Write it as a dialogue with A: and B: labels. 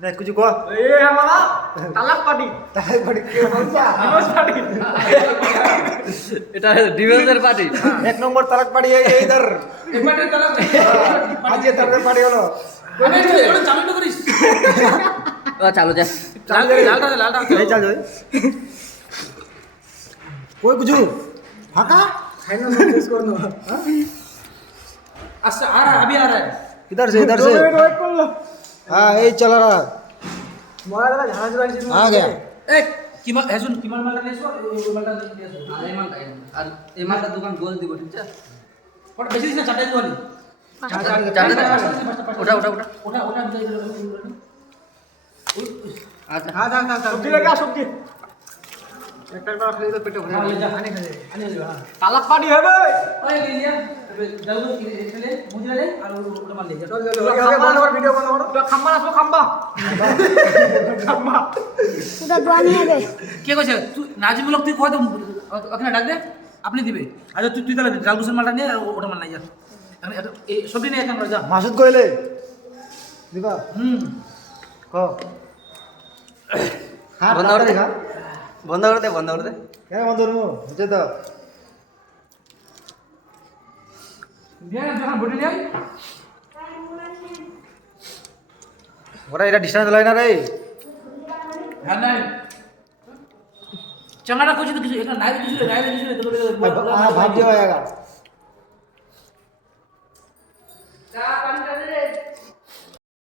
A: নে কিছু কো
B: এ हमारा তালাক পার্টি
A: তাই বড়ি কে বলছা
B: ডিভোর্স পার্টি
C: এটা ডিভেন্সের পার্টি
A: এক নম্বর তারাক পাড়ি এই এই ধর
B: এবারে তালাক
A: আজ এ তারাক পাড়ি হলো
B: আমি তো চালু করিস
C: চালু যা
B: লাল লালটা লালটা
A: এই চাল যাই কই কিছু ফাঁকা
B: फाइनल नोटिस कर दो अच्छा आ रहा है अभी आ रहा है
A: इधर से इधर से
B: वेट कर लो
A: हाँ यही चल रहा है
B: मोबाइल वाला झांझ वाली चीज
A: आ गया
B: ए किमा हेजुन किमाल मालटा लेसो এই মালটা लेसो
C: আর এই মালটা আর এই মালটা দোকান গোল দিব ঠিক আছে
B: ওটা বেশি দিস না চারটাই দিওয়ালি
C: চারটে দেখ। ওটা ওটা ওটা
B: ওটা ওটা আমি যাই
C: আচ্ছা
B: हां हां हां सब्जी लगा सब्जी একটা একটা খালি তো পেটে ভরে আনে আনে আনে হাं তালাক পার্টি হবে ওই ले দেখো তুই নাজিমুল তুই কয় দে? আপনি দিবে। আচ্ছা তুই তুই তাহলে জালগুসের মালটা নিয়ে ওটা মাল নাই যা। সবজি নিয়ে এখন যা।
A: মাসুদ কইলে? দিবা?
B: হুম।
A: ক? হ্যাঁ
C: বন্ধ করে দেখা বন্ধ করে দে বন্ধ করে দে।
A: হ্যাঁ বন্ধ করব? বুঝে
B: দাও
A: ওরা এটা ডিস্টেন্স লাই না রে
B: হ্যাঁ নাই চাঙ্গাটা কইছিস কিছু এটা নাই কিছু নাই কিছু
A: हाँ भाग जाओ आएगा